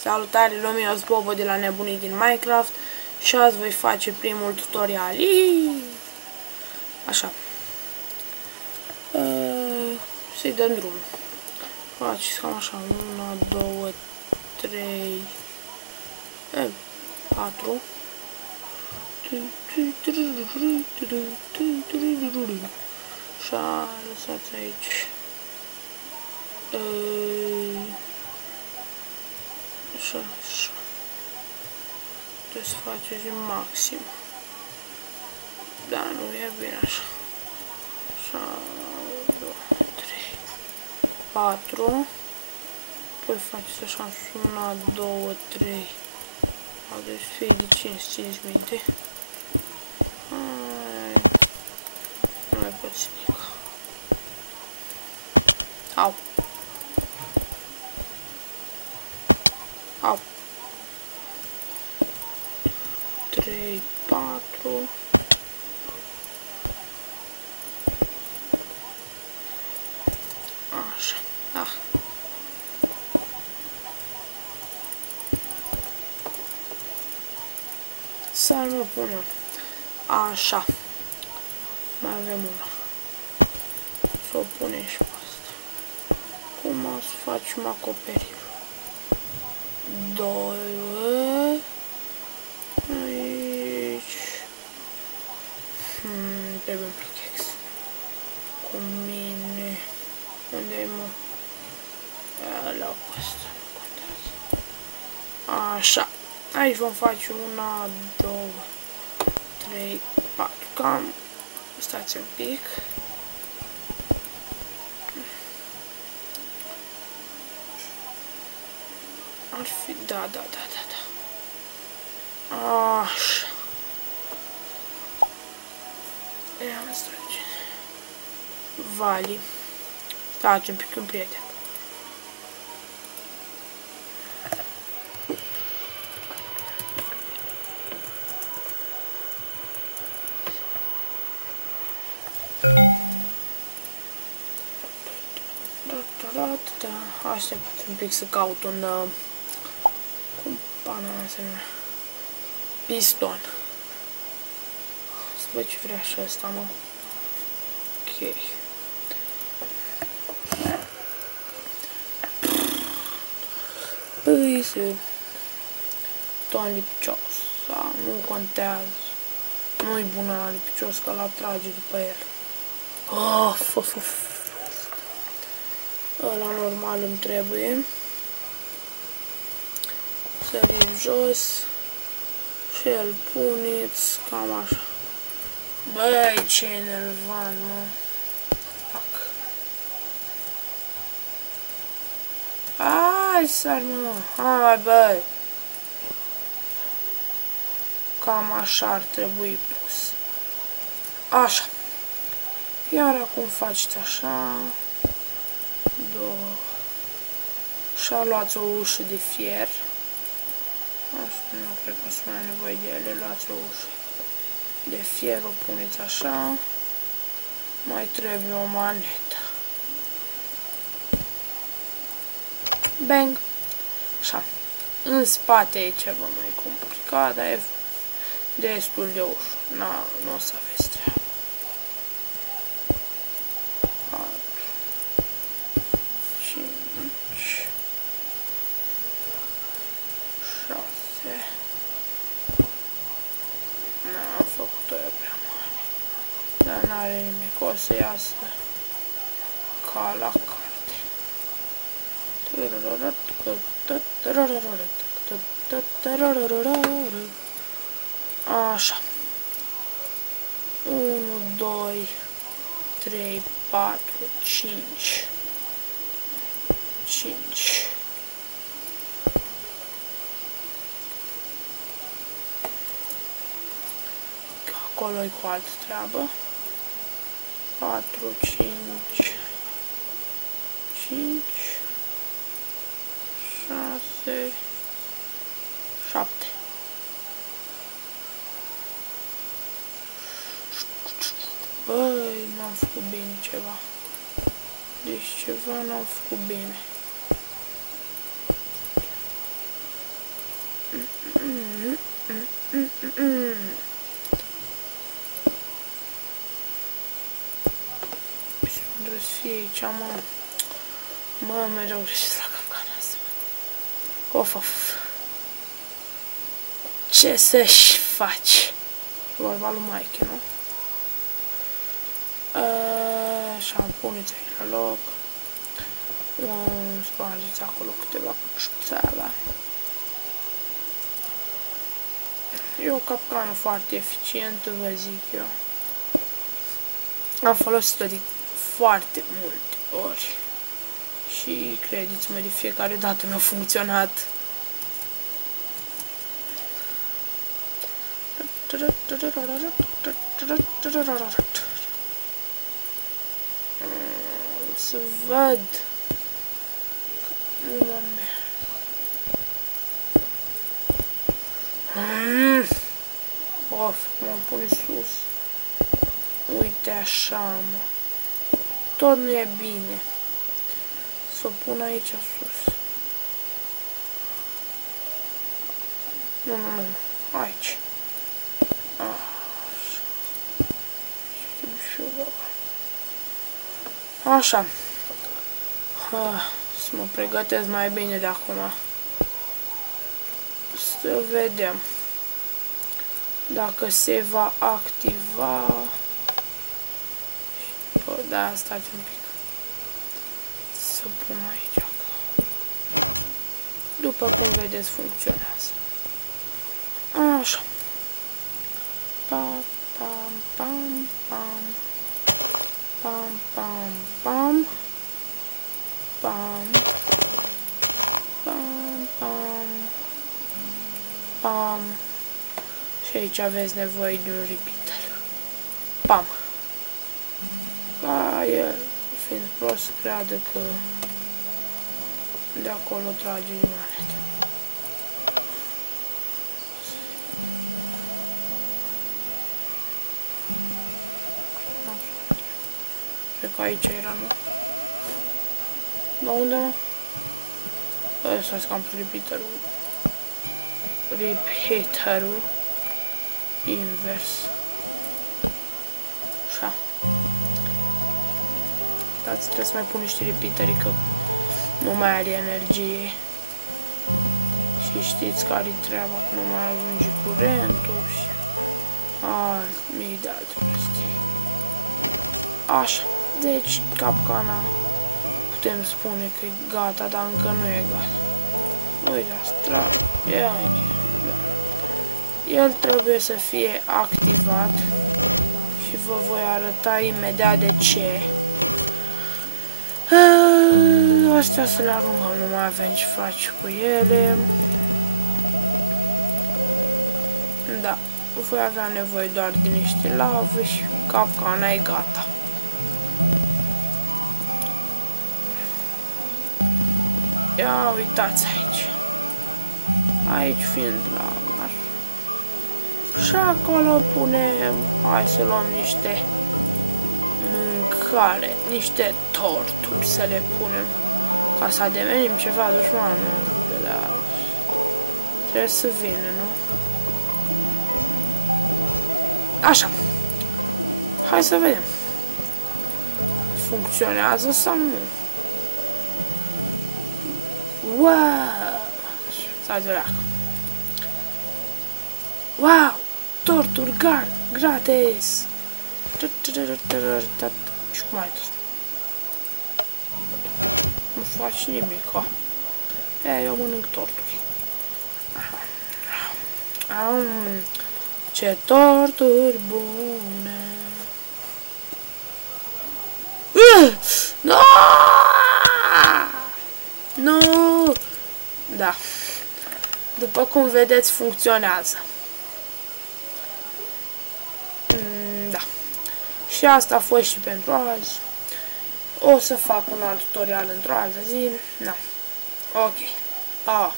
Salutare, lume, eu sunt Bobo de la Nebunii din Minecraft și azi voi face primul tutorial. Așa. Să-i dăm drumul. Faceți cam așa. 1, 2, 3, 4. Așa, lăsați aici. Așa, așa. Trebuie să faceți maxim. Da, nu e bine așa. Așa, 2, 3, 4. Apoi faceți așa, 1, 2, 3. Deci să fie de 5 minute. Nu mai pot să nici. Au. Au. 3, 4. Așa. Ah. Să-l mă punem. Așa. Mai avem una. Să o punem și pe asta. Cum o să facem acoperirul? 2. Aici. Trebuie un pickaxe. Cu mine. Unde-i mă? La ăsta, nu contează. Așa. Aici vom face 1, 2, 3, 4. Cam. Stați un pic. Ar fi, da. Așa. Ia strânge. Vali. Taci un pic, un prieten. Aștept un pic să caut un cum pana mea se numea? Piston. Să văd ce vrea și ăsta, mă. Ok. Păi se ton lipicios. Nu contează. Nu-i bună la lipicios, că l-a trage după el. Ăla normal îmi trebuie. Săriți jos și îl puneți cam așa. Băi, ce enervant, mă. Fac. Hai, sar, mă. Hai, băi. Cam așa ar trebui pus. Așa. Iar acum faceți așa. 2. Și luați o ușă de fier. Asta nu cred că o să mai ai nevoie de ele. Luați o ușă de fier, o puneți așa. Mai trebuie o manetă. Bang! Așa. În spate e ceva mai complicat, dar e destul de ușor. Nu o să aveți treabă. 4, 5, 6. N-am făcut-o eu prea mare. Dar n-are nimic. O să iasă ca la carte. Așa. 1, 2, 3, 4, 5. 5. Acolo-i cu altă treabă. 4, 5, 5, 6, 7. Băi, n-am făcut bine ceva. Deci ceva n-am făcut bine. Trebuie să fie aici, mă. Mă, mereu greșesc la capcana asta. Of. Ce să-și faci? Vorba lui Mike, nu? Așa, puneți aici la loc. Spargeți acolo câteva căpșuțele. E o capcană foarte eficientă, vă zic eu. Am folosit-o de foarte multe ori. Și crediți-mă, de fiecare dată mi-a funcționat. Să văd. Of, mă pune sus. Uite așa, mă. Tot nu e bine. Să o pun aici sus. Nu. Aici. Așa. Să mă pregătesc mai bine de acum. Să vedem dacă se va activa. Da, stați un pic. Să pun aici. După cum vedeți, funcționează. Așa. Pam. Și aici aveți nevoie de un repeater. Pam. Ca el, fiind prost, să creadă că de acolo trage manetă. Cred că aici era, nu? Da, unde, mă? Stați că am pus repeaterul invers. Așa. Dați, trebuie să mai pun niște repeateri, că nu mai are energie. Și știți care-i treaba, că nu mai ajunge curentul și mii de alte prostii. Așa. Deci, capcana putem spune că e gata, dar încă nu e gata. Uitați, trage. El trebuie să fie activat și vă voi arăta imediat de ce. Astea să le aruncăm, nu mai avem ce face cu ele. Da, voi avea nevoie doar de niște lave și capcana e gata. Ia uitați aici. Aici fiind lava. Și acolo punem, hai să luăm niște mâncare, niște torturi să le punem, ca să ademenim ceva dușmanul, dar trebuie să vină, nu? Așa. Hai să vedem. Funcționează sau nu? Wow! Stați o leacă. Wow! Torturi gratis! Și cum ai tot? Nu faci nimic, eu mănânc torturi. Aha. Ce torturi bune! No! Nu! Da. După cum vedeți, funcționează. Da. Și asta a fost și pentru azi. O să fac un alt tutorial într-o altă zi. Da. Ok. Pa!